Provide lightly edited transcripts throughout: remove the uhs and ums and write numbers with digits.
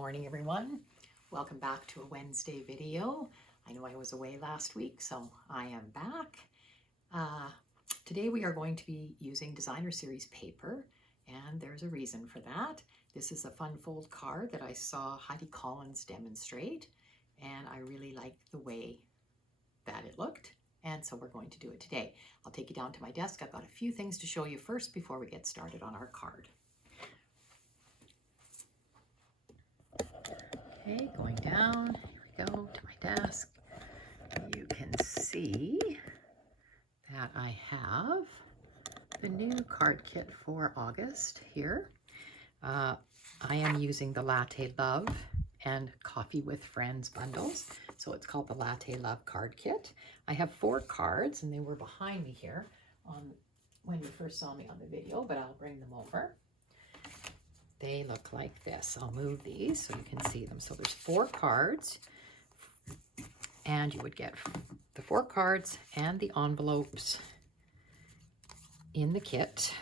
morning, everyone. Welcome back to a Wednesday video. I know I was away last week, so I am back. Today we are going to be using designer series paper, and there's a reason for that. This is a fun fold card that I saw Heidi Collins demonstrate, and I really liked the way that it looked, and so we're going to do it today. I'll take you down to my desk. I've got a few things to show you first before we get started on our card. Okay, going down, here we go to my desk. You can see that I have the new card kit for August here. I am using the Latte Love and Coffee with Friends bundles. So it's called the Latte Love card kit. I have 4 cards and they were behind me here when you first saw me on the video, but I'll bring them over. They look like this. I'll move these so you can see them. So there's 4 cards, and you would get the 4 cards and the envelopes in the kit,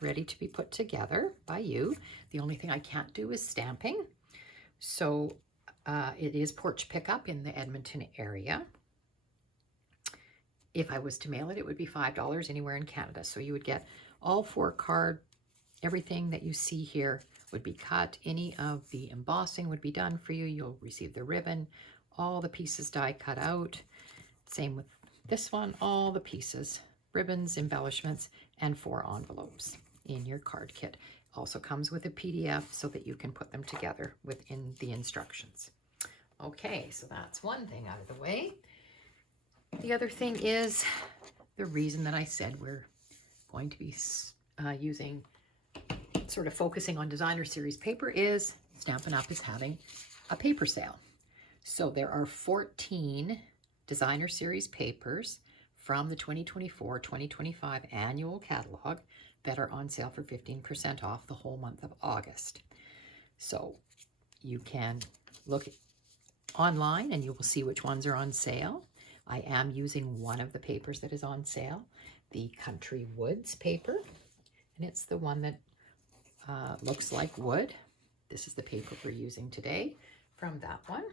ready to be put together by you. The only thing I can't do is stamping. So it is porch pickup in the Edmonton area. If I was to mail it, it would be $5 anywhere in Canada. So you would get all 4 cards. Everything that you see here would be cut. Any of the embossing would be done for you. You'll receive the ribbon, all the pieces die cut out. Same with this one, all the pieces, ribbons, embellishments, and 4 envelopes in your card kit. Also comes with a PDF so that you can put them together within the instructions. Okay, so that's one thing out of the way. The other thing is the reason that I said we're going to be using sort of focusing on designer series paper is Stampin' Up! Is having a paper sale. So there are 14 designer series papers from the 2024-2025 annual catalog that are on sale for 15% off the whole month of August. So you can look online and you will see which ones are on sale. I am using one of the papers that is on sale, the Country Woods paper, and it's the one that looks like wood. This is the paper we're using today from that one.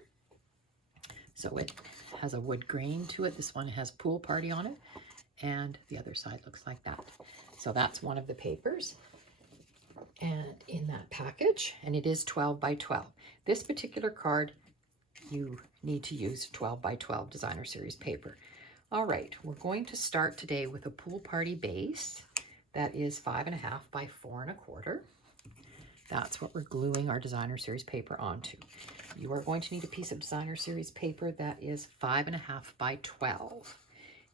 So it has a wood grain to it. This one has Pool Party on it, and the other side looks like that. So that's one of the papers, and in that package, and it is 12 by 12. This particular card, you need to use 12 by 12 designer series paper. All right, we're going to start today with a Pool Party base that is 5.5 by 4 1/4. That's what we're gluing our designer series paper onto. You are going to need a piece of designer series paper that is 5.5 by 12.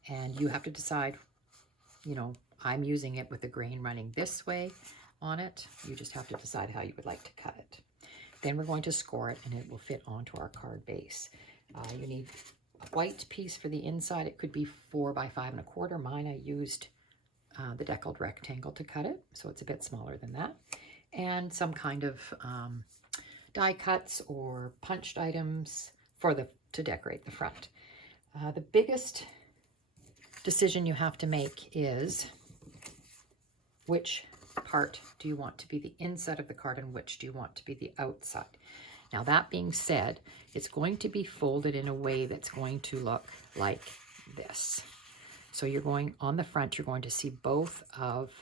And you have to decide, you know, I'm using it with the grain running this way on it. You just have to decide how you would like to cut it. Then we're going to score it and it will fit onto our card base. You need a white piece for the inside. It could be 4 by 5 1/4. Mine, I used the deckled rectangle to cut it, so it's a bit smaller than that. And some kind of die cuts or punched items to decorate the front. The biggest decision you have to make is which part do you want to be the inside of the card and which do you want to be the outside. Now that being said, it's going to be folded in a way that's going to look like this. So you're going on the front, you're going to see both of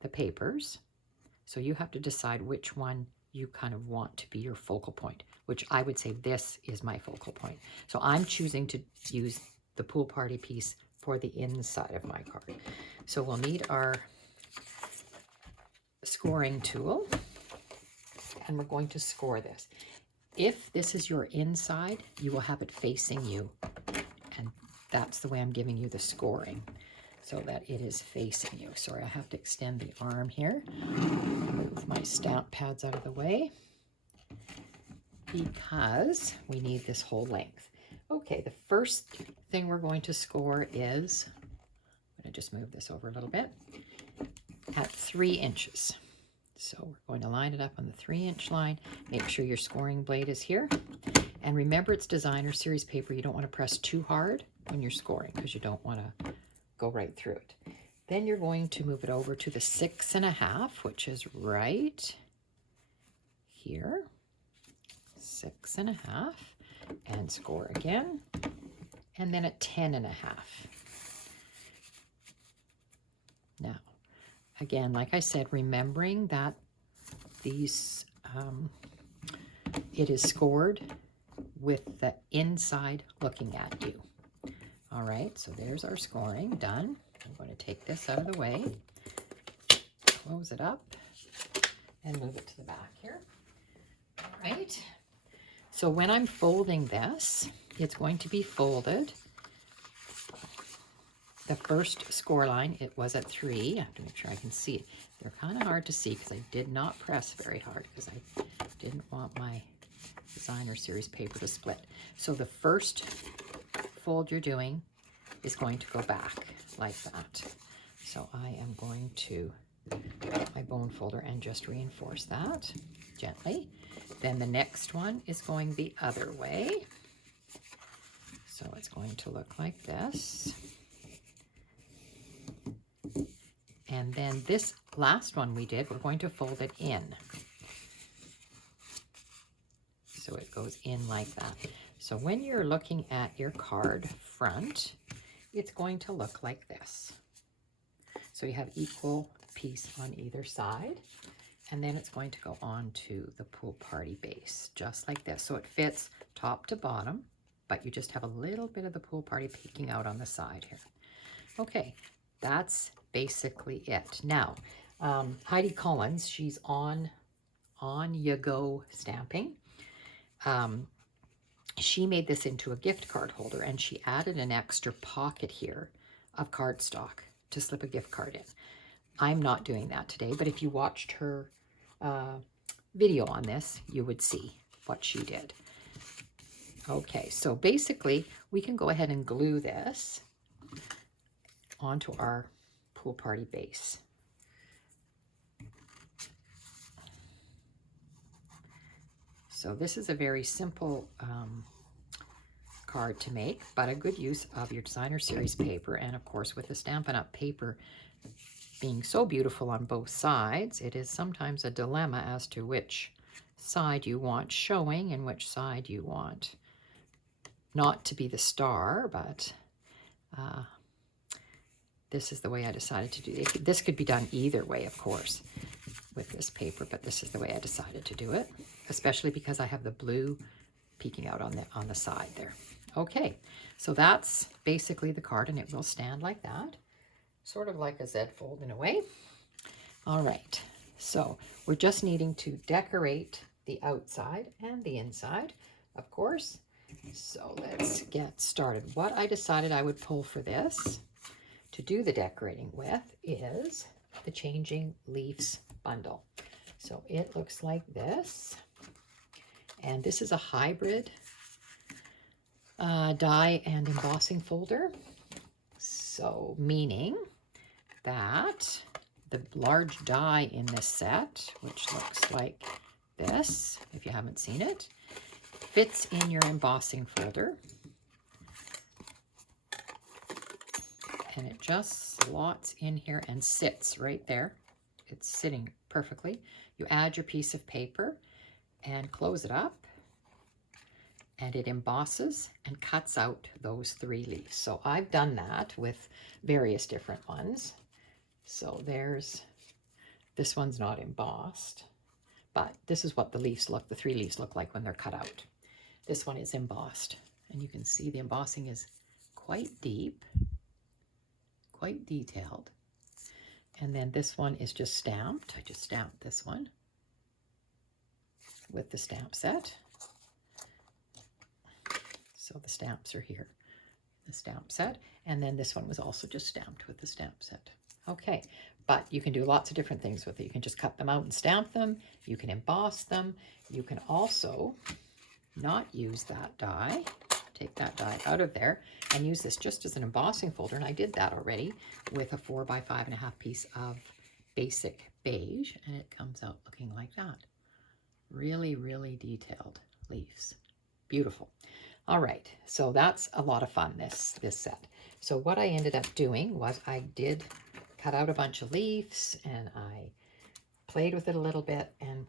the papers. So you have to decide which one you kind of want to be your focal point, which I would say this is my focal point. So I'm choosing to use the Pool Party piece for the inside of my card. So we'll need our scoring tool, and we're going to score this. If this is your inside, you will have it facing you, and that's the way I'm giving you the scoring, so that it is facing you. Sorry, I have to extend the arm here. Move my stamp pads out of the way because we need this whole length. Okay, the first thing we're going to score is, I'm going to just move this over a little bit, at 3 inches. So we're going to line it up on the 3-inch line. Make sure your scoring blade is here. And remember, it's designer series paper. You don't want to press too hard when you're scoring because you don't want to go right through it. Then you're going to move it over to the 6.5, which is right here. 6.5, and score again, and then a 10.5. Now, again, like I said, remembering that these, it is scored with the inside looking at you. All right, so there's our scoring done. I'm going to take this out of the way, close it up, and move it to the back here. All right, so when I'm folding this, it's going to be folded. The first score line, it was at 3. I have to make sure I can see it. They're kind of hard to see because I did not press very hard because I didn't want my designer series paper to split. So the first fold you're doing is going to go back like that. So I am going to get my bone folder and just reinforce that gently. Then the next one is going the other way. So it's going to look like this. And then this last one we did, we're going to fold it in. So it goes in like that. So when you're looking at your card front, it's going to look like this. So you have equal piece on either side, and then it's going to go on to the pool party base, just like this. So it fits top to bottom, but you just have a little bit of the pool party peeking out on the side here. Okay, that's basically it. Now, Heidi Collins, she's on Ya Go stamping. She made this into a gift card holder, and she added an extra pocket here of cardstock to slip a gift card in. I'm not doing that today, but if you watched her video on this, you would see what she did. Okay, so basically we can go ahead and glue this onto our pool party base. So this is a very simple card to make, but a good use of your designer series paper. And of course, with the Stampin' Up! Paper being so beautiful on both sides, it is sometimes a dilemma as to which side you want showing and which side you want not to be the star, but this is the way I decided to do it. This could be done either way, of course, with this paper, but this is the way I decided to do it, especially because I have the blue peeking out on the side there. Okay, so that's basically the card, and it will stand like that, sort of like a Z fold in a way. All right, so we're just needing to decorate the outside and the inside, of course. So let's get started. What I decided I would pull for this to do the decorating with is the Changing Leaves bundle. So it looks like this, and this is a hybrid die and embossing folder. So meaning that the large die in this set, which looks like this, if you haven't seen it, fits in your embossing folder, and it just slots in here and sits right there. It's sitting perfectly. You add your piece of paper and close it up, and it embosses and cuts out those 3 leaves. So I've done that with various different ones. So there's, this one's not embossed, but this is what the leaves look, the 3 leaves look like when they're cut out. This one is embossed, and you can see the embossing is quite deep, quite detailed. And then this one is just stamped. I just stamped this one with the stamp set. So the stamps are here, the stamp set. And then this one was also just stamped with the stamp set. Okay, but you can do lots of different things with it. You can just cut them out and stamp them. You can emboss them. You can also not use that die, take that die out of there, and use this just as an embossing folder. And I did that already with a 4 by 5.5 piece of basic beige, and it comes out looking like that. Really, really detailed leaves. Beautiful. All right, so that's a lot of fun, this set. So what I ended up doing was I did cut out a bunch of leaves, and I played with it a little bit, and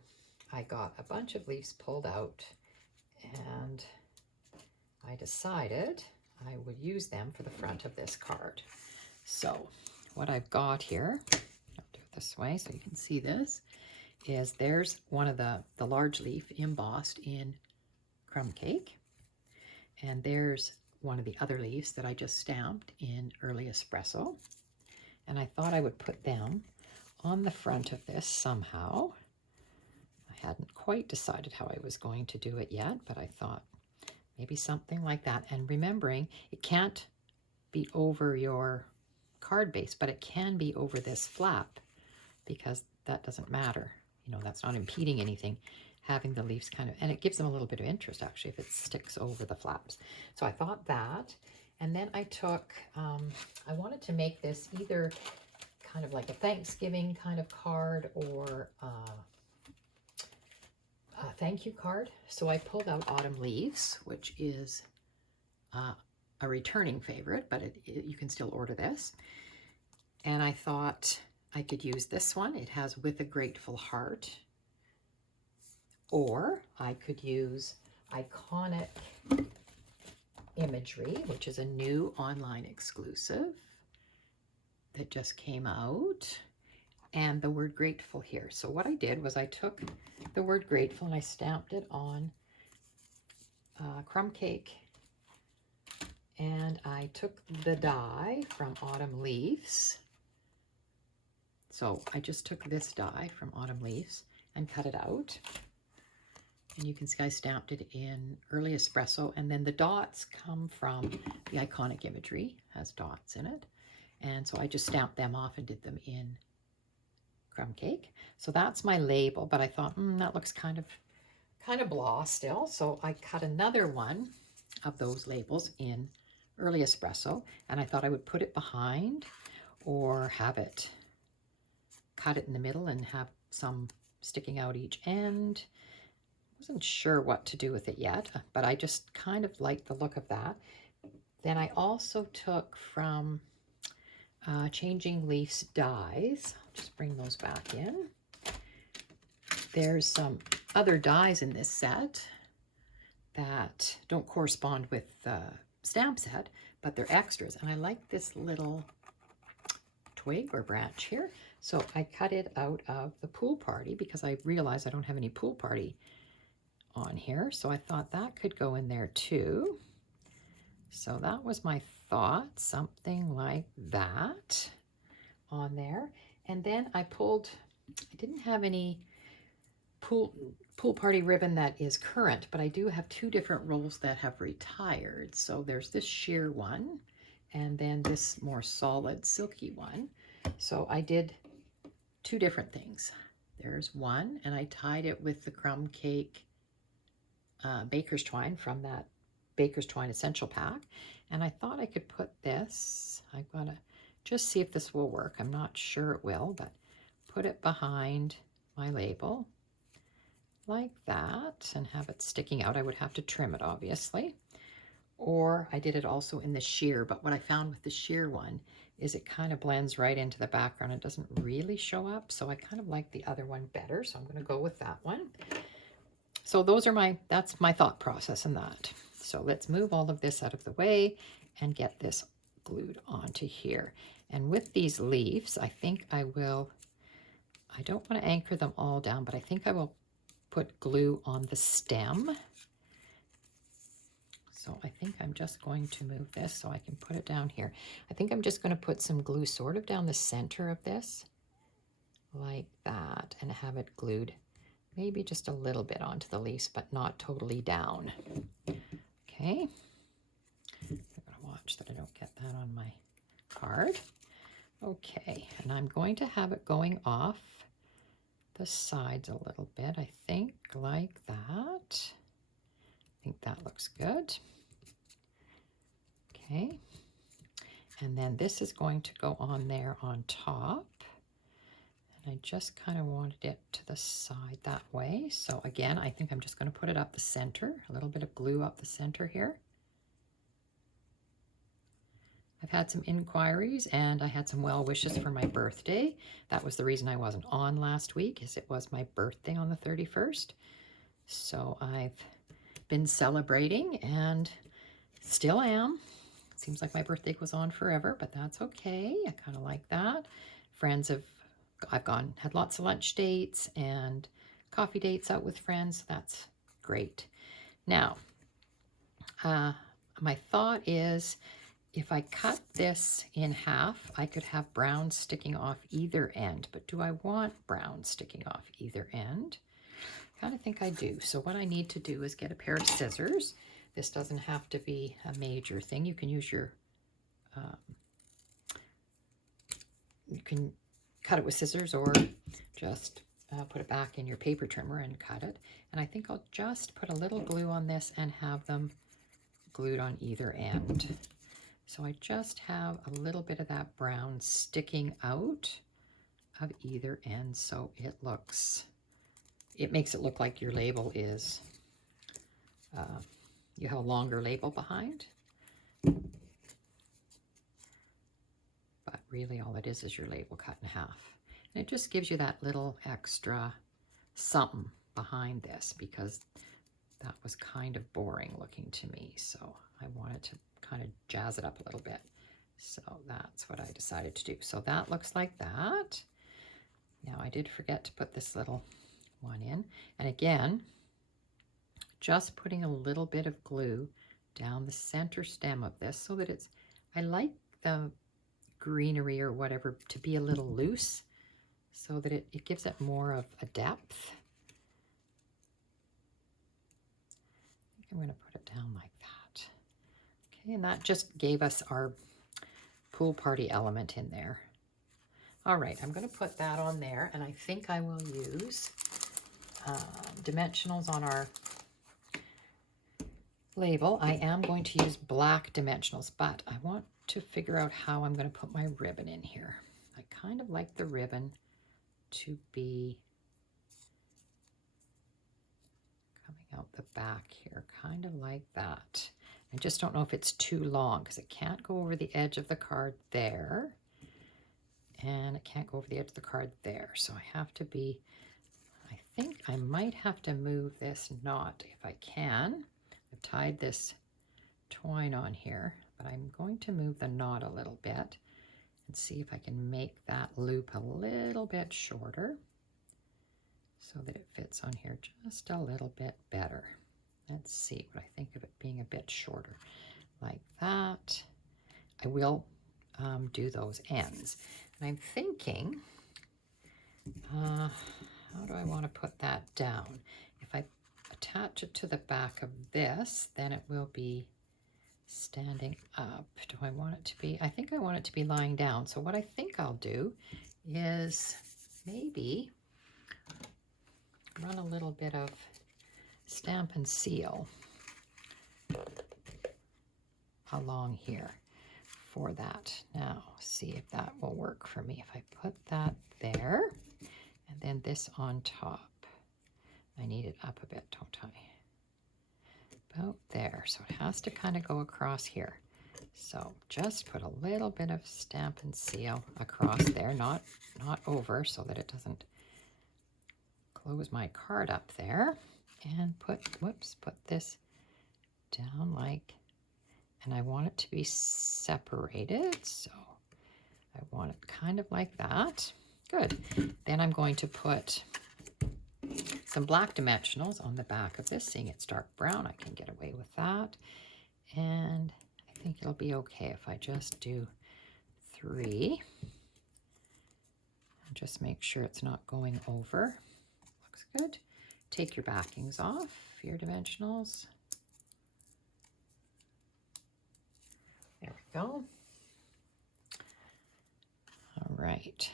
I got a bunch of leaves pulled out and I decided I would use them for the front of this card. So what I've got here, I'll do it this way so you can see this, is there's one of the large leaf embossed in crumb cake. And there's one of the other leaves that I just stamped in early espresso. And I thought I would put them on the front of this somehow. I hadn't quite decided how I was going to do it yet, but I thought maybe something like that. And remembering, it can't be over your card base, but it can be over this flap, because that doesn't matter. You know, that's not impeding anything, having the leaves kind of, and it gives them a little bit of interest actually if it sticks over the flaps. So I thought that, and then I took, I wanted to make this either kind of like a Thanksgiving kind of card or a thank you card. So I pulled out Autumn Leaves, which is a returning favorite, but you can still order this. And I thought I could use this one. It has With a Grateful Heart. Or I could use Iconic Imagery, which is a new online exclusive that just came out, and the word grateful here. So what I did was I took the word grateful and I stamped it on crumb cake, and I took the die from Autumn Leaves. So I just took this die from Autumn Leaves and cut it out. And you can see I stamped it in early espresso. And then the dots come from the Iconic Imagery, has dots in it. And so I just stamped them off and did them in crumb cake. So that's my label, but I thought, that looks kind of blah still. So I cut another one of those labels in early espresso, and I thought I would put it behind or have it cut it in the middle and have some sticking out each end. Wasn't sure what to do with it yet, but I just kind of liked the look of that. Then I also took from Changing Leafs dies. I'll just bring those back in. There's some other dies in this set that don't correspond with the stamp set, but they're extras. And I like this little twig or branch here. So I cut it out of the pool party because I realized I don't have any pool party on here. So I thought that could go in there too. So that was my thought, something like that on there. And then I didn't have any pool party ribbon that is current, but I do have two different rolls that have retired. So there's this sheer one and then this more solid silky one. So I did two different things. There's one, and I tied it with the crumb cake baker's twine from that baker's twine essential pack. And I thought I could put this, I'm gonna just see if this will work. I'm not sure it will, but put it behind my label like that and have it sticking out. I would have to trim it, obviously. Or I did it also in the sheer, but what I found with the sheer one is it kind of blends right into the background. It doesn't really show up, so I kind of like the other one better, so I'm going to go with that one. So that's my thought process in that. So let's move all of this out of the way and get this glued onto here. And with these leaves, I think I don't want to anchor them all down, but I think I will put glue on the stem. So I think I'm just going to move this so I can put it down here. I think I'm just going to put some glue sort of down the center of this, like that, and have it glued maybe just a little bit onto the leaves, but not totally down. Okay. I'm going to watch that I don't get that on my card. Okay, and I'm going to have it going off the sides a little bit, I think, like that. I think that looks good. Okay, and then this is going to go on there on top. And I just kind of wanted it to the side that way. So again, I think I'm just going to put it up the center, a little bit of glue up the center here. I've had some inquiries and I had some well wishes for my birthday. That was the reason I wasn't on last week, is it was my birthday on the 31st. So I've been celebrating and still am. Seems like my birthday goes on forever, but that's okay. I kind of like that. I've had lots of lunch dates and coffee dates out with friends. So that's great. Now, my thought is if I cut this in half, I could have brown sticking off either end. But do I want brown sticking off either end? I kind of think I do. So what I need to do is get a pair of scissors. This doesn't have to be a major thing. You can use your, you can cut it with scissors or just put it back in your paper trimmer and cut it. And I think I'll just put a little glue on this and have them glued on either end. So I just have a little bit of that brown sticking out of either end, so it makes it look like your label is, you have a longer label behind. But really all it is your label cut in half. And it just gives you that little extra something behind this, because that was kind of boring looking to me. So I wanted to kind of jazz it up a little bit. So that's what I decided to do. So that looks like that. Now I did forget to put this little one in. And again, just putting a little bit of glue down the center stem of this so that I like the greenery or whatever to be a little loose so that it gives it more of a depth. I think I'm going to put it down like that. Okay, and that just gave us our pool party element in there. All right, I'm going to put that on there, and I think I will use dimensionals on our label. I am going to use black dimensionals, but I want to figure out how I'm going to put my ribbon in here. I kind of like the ribbon to be coming out the back here, kind of like that. I just don't know if it's too long because it can't go over the edge of the card there, and it can't go over the edge of the card there. So I have to be, I think I might have to move this knot if I can. I've tied this twine on here, but I'm going to move the knot a little bit and see if I can make that loop a little bit shorter so that it fits on here just a little bit better. Let's see what I think of it being a bit shorter like that. I will do those ends. And I'm thinking, how do I want to put that down? If I attach it to the back of this, then it will be standing up. Do I want it to be? I think I want it to be lying down. So what I think I'll do is maybe run a little bit of Stamp and Seal along here for that. Now, see if that will work for me. If I put that there and then this on top, I need it up a bit, don't I? About there. So it has to kind of go across here. So just put a little bit of Stamp and Seal across there, not over, so that it doesn't close my card up there. And put this down like, and I want it to be separated, so I want it kind of like that. Good. Then I'm going to put some black dimensionals on the back of this. Seeing it's dark brown, I can get away with that. And I think it'll be okay if I just do 3. And just make sure it's not going over. Looks good. Take your backings off, your dimensionals. There we go. All right.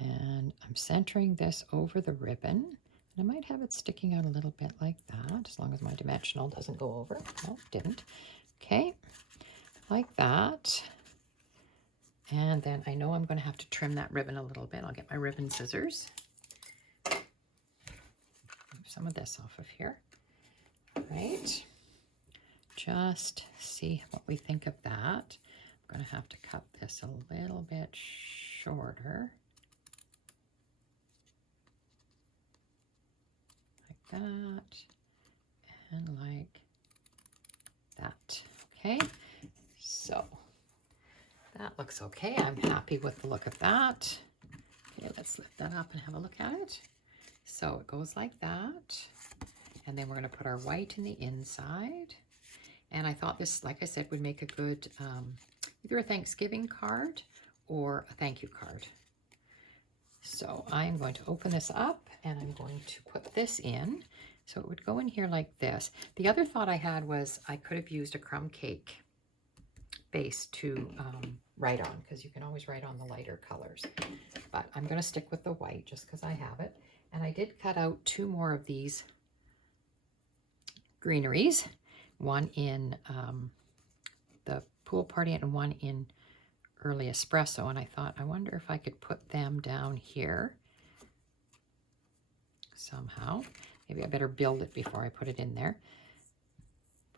And I'm centering this over the ribbon. And I might have it sticking out a little bit like that, as long as my dimensional doesn't go over. No, it didn't. Okay, like that. And then I know I'm going to have to trim that ribbon a little bit. I'll get my ribbon scissors. Some of this off of here. All right, just see what we think of that. I'm going to have to cut this a little bit shorter, like that, And like that. Okay, so that looks okay. I'm happy with the look of that. Okay, let's lift that up and have a look at it. So it goes like that. And then we're going to put our white in the inside. And I thought this, like I said, would make a good either a Thanksgiving card or a thank you card. So I'm going to open this up and I'm going to put this in. So it would go in here like this. The other thought I had was I could have used a crumb cake base to write on, because you can always write on the lighter colors. But I'm going to stick with the white just because I have it. And I did cut out 2 more of these greeneries, one in the pool party and one in early espresso. And I thought, I wonder if I could put them down here somehow. Maybe I better build it before I put it in there.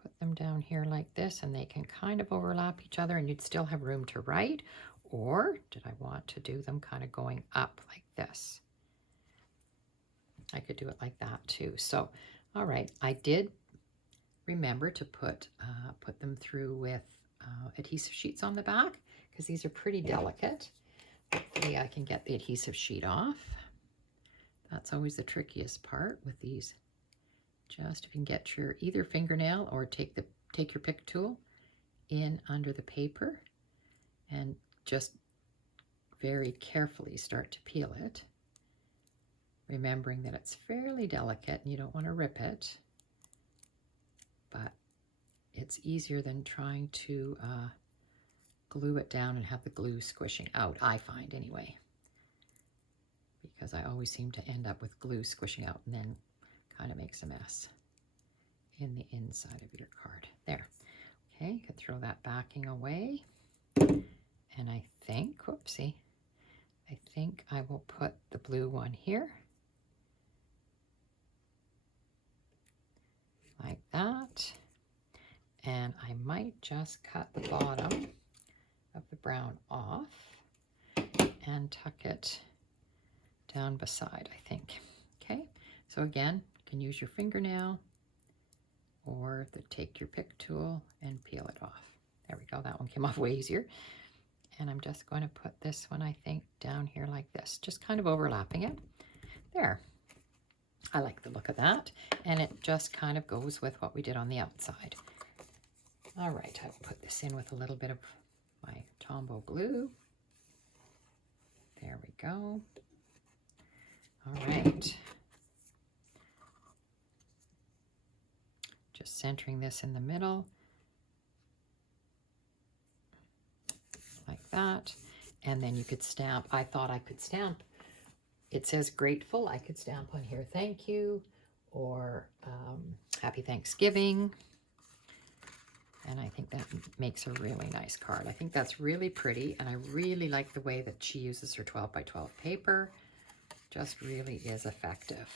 Put them down here like this, and they can kind of overlap each other, and you'd still have room to write. Or did I want to do them kind of going up like this? I could do it like that too. So, all right, I did remember to put them through with adhesive sheets on the back, because these are pretty delicate. Hopefully I can get the adhesive sheet off. That's always the trickiest part with these. Just if you can get your either fingernail or take your pick tool in under the paper and just very carefully start to peel it, remembering that it's fairly delicate and you don't want to rip it, but it's easier than trying to glue it down and have the glue squishing out, I find anyway, because I always seem to end up with glue squishing out and then kind of makes a mess in the inside of your card. There. Okay, you can throw that backing away. And I think, whoopsie, I think I will put the blue one here. Like that. And I might just cut the bottom of the brown off and tuck it down beside, I think. Okay, so again, you can use your fingernail or take your pick tool and peel it off. There we go, that one came off way easier. And I'm just going to put this one, I think, down here like this, just kind of overlapping it. There. I like the look of that, and it just kind of goes with what we did on the outside. All right, I will put this in with a little bit of my Tombow glue. There we go. All right. Just centering this in the middle. Like that. And then you could stamp. I thought I could stamp. It says grateful. I could stamp on here, thank you, or happy Thanksgiving. And I think that makes a really nice card. I think that's really pretty, and I really like the way that she uses her 12 by 12 paper. Just really is effective.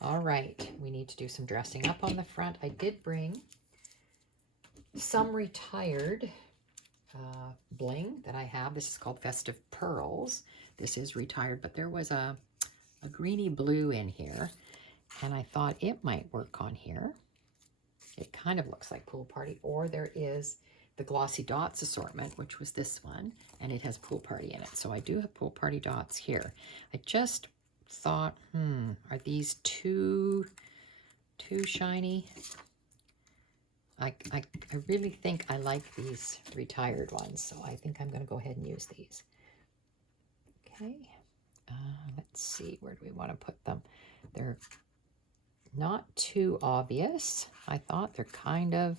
All right, we need to do some dressing up on the front. I did bring some retired bling that I have. This is called Festive Pearls. This is retired, but there was a greeny blue in here, and I thought it might work on here. It kind of looks like Pool Party, or there is the Glossy Dots assortment, which was this one, and it has Pool Party in it. So I do have Pool Party dots here. I just thought, are these too shiny? I really think I like these retired ones, so I think I'm going to go ahead and use these. Okay, let's see, where do we want to put them? They're not too obvious. I thought they're kind of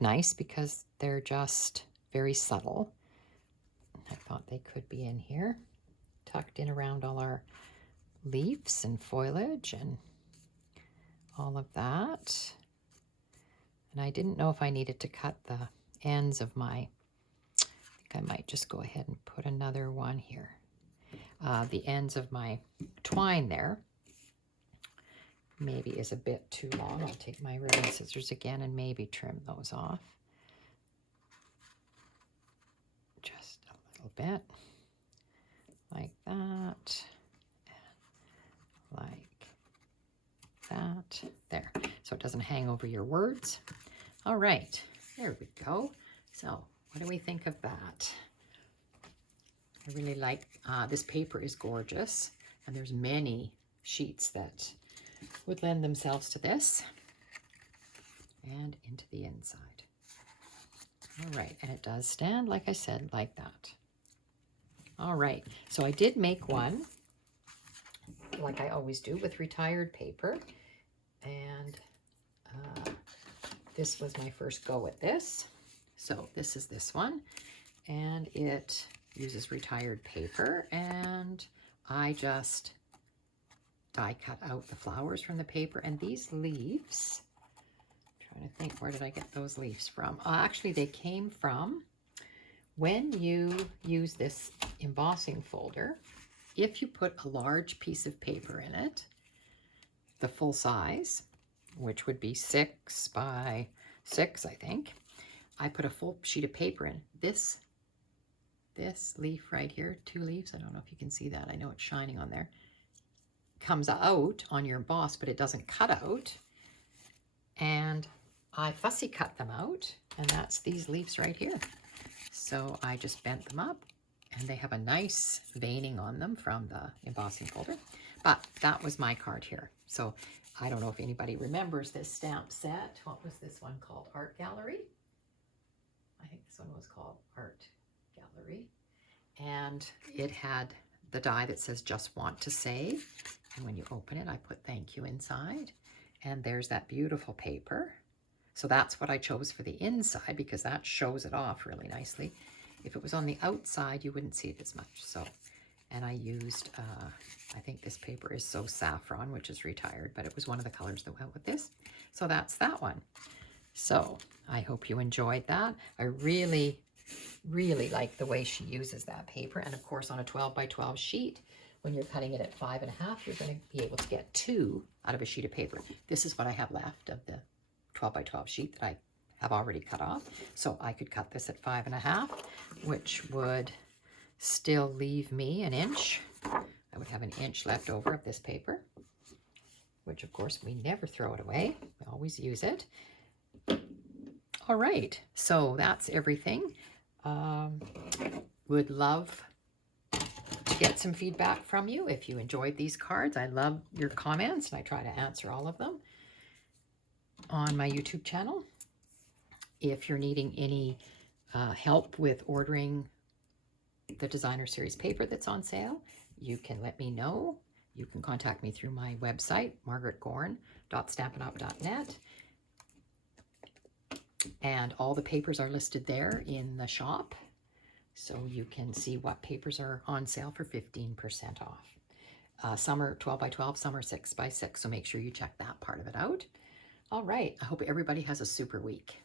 nice because they're just very subtle. I thought they could be in here, tucked in around all our leaves and foliage and all of that. And I didn't know if I needed to cut the ends of my, I think I might just go ahead and put another one here. The ends of my twine there maybe is a bit too long. I'll take my ribbon scissors again and maybe trim those off. Just a little bit. Like that. Like that. There, so it doesn't hang over your words. All right, there we go. So what do we think of that? I really like, this paper is gorgeous, and there's many sheets that would lend themselves to this. And into the inside. All right, and it does stand, like I said, like that. All right, so I did make one, like I always do, with retired paper. And this was my first go at this. So this is this one, and it uses retired paper, and I just die cut out the flowers from the paper. And these leaves, I'm trying to think, where did I get those leaves from? Actually, they came from when you use this embossing folder. If you put a large piece of paper in it, the full size, which would be 6 by 6, I think, I put a full sheet of paper in. This leaf right here, 2 leaves, I don't know if you can see that, I know it's shining on there, comes out on your emboss, but it doesn't cut out. And I fussy cut them out, and that's these leaves right here. So I just bent them up, and they have a nice veining on them from the embossing folder. But that was my card here. So I don't know if anybody remembers this stamp set. What was this one called? Art Gallery? I think this one was called Art Gallery. And it had the die that says "Just Want to Save." And when you open it, I put "Thank you" inside. And there's that beautiful paper. So that's what I chose for the inside, because that shows it off really nicely. If it was on the outside, you wouldn't see it as much. So, and I used, I think this paper is So Saffron, which is retired, but it was one of the colors that went with this. So that's that one. So I hope you enjoyed that. I really, really like the way she uses that paper. And of course, on a 12 by 12 sheet, when you're cutting it at 5.5, you're going to be able to get 2 out of a sheet of paper. This is what I have left of the 12 by 12 sheet that I have already cut off. So I could cut this at 5.5, which would still leave me an inch. I would have an inch left over of this paper, which of course we never throw it away. We always use it. All right, so that's everything. Would love to get some feedback from you if you enjoyed these cards. I love your comments, and I try to answer all of them on my YouTube channel. If you're needing any help with ordering the Designer Series paper that's on sale, you can let me know. You can contact me through my website, margaretgorn.stampinup.net. And all the papers are listed there in the shop, so you can see what papers are on sale for 15% off. Some are 12 by 12, some are 6 by 6, so make sure you check that part of it out. All right, I hope everybody has a super week.